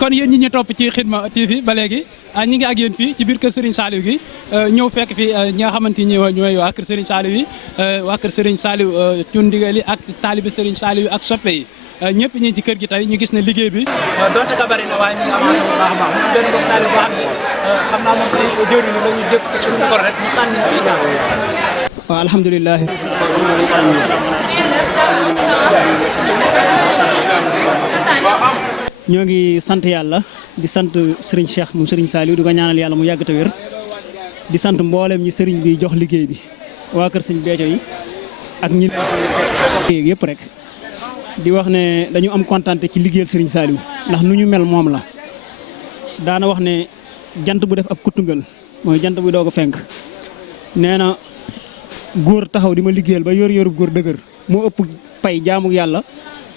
kon yéen ñi ñu topp ci Xidma TV ba léegi ñi ngi ak yéen fii ci biir kër Serigne Saliou gi ñëw fekk fi ñi nga xamante ni ñooy waa kër Serigne Saliou yi waa kër Serigne Saliou Thioune Ndigal yi ak taalibe Serigne Saliou yi ak soppe yi ñëpp ñi ci kër gi tey ñu gis ne liggéey bi donte ka bari na waaye ñu ngi avancé bu baax a baax moom benn mbokk taalibe boo xam ne xam naa moom tey jëriñu la ñu jëpp suñu micro rek mu sànni ñu ay kàddu. waaw alhamdulilah. ñoo ngi sant yàlla di sant Serigne Cheikh moom Serigne Saliou di ko ñaanal yàlla mu yàgg te wér di sant mboolem ñi Serigne bi jox liggéey bi waa kër Serigne Béthio yi ak ñi yëpp rek di wax ne dañu am kontaan ci liggéeyal Serigne Saliou ndax nu ñu mel moom la daana wax ne jant bu def ab kuttungal mooy jant bu doog a fenk nee na góor taxaw di ma liggéeyal ba yor-yorub góor dëgër moo ëpp pay jaamu yàlla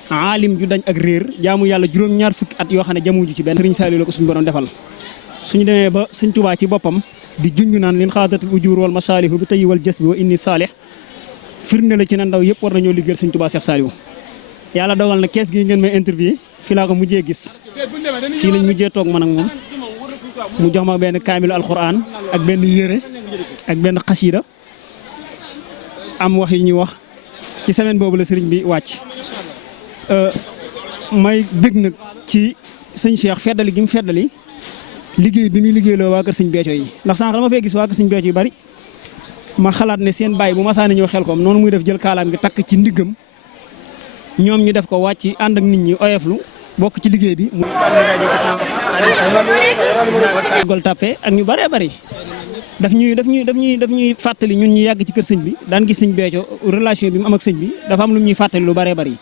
aalim ju dañ ak réer jaamu yàlla juróom-ñaar fukki at yoo xam ne jamuju ci benn Serigne Saliou la ko suñu borom defal suñu demee ba Sëñ Tuubaa ci boppam di junj naan lin xaadatul ujur wal masaalihu bi tey wal jës bi wa inni saalih firnde la ci na ndaw yëpp war nañoo liggéeyal Sëñ Tuubaa Cheikh Saliou yàlla dogal na kees gi ngeen may interview fii laa ko mujjee gis fii lañ mujjee toog man ak moom mu jox ma benn kaamilu alquran ak benn yére ak benn xasiida am wax yi ñuy wax ci semaine boobu la sëriñ bi wàcc may bég nag ci sëñ Cheikh feddali gi mu feddali liggéey bi muy liggéeyloo waa kër sëñ Béthio yi ndax sànq dama fee gis waa kër sëñ Béthio yu bari ma xalaat ne seen bàyyi bu masaana ñëw xel kom noonu muy def jël kaalaam gi takk ci ndiggam ñoom ñu def ko wàcc ànd ak nit ñi oyoflu bokk ci liggéey bi muy gol tàppe ak ñu bëree bëri daf ñuy fàttali ñun ñu yàgg ci kër sëñ bi daan gis sëñ Béthio relation bi mu am ak sëñ bi dafa am lu ñuy fàttali lu bëree bëri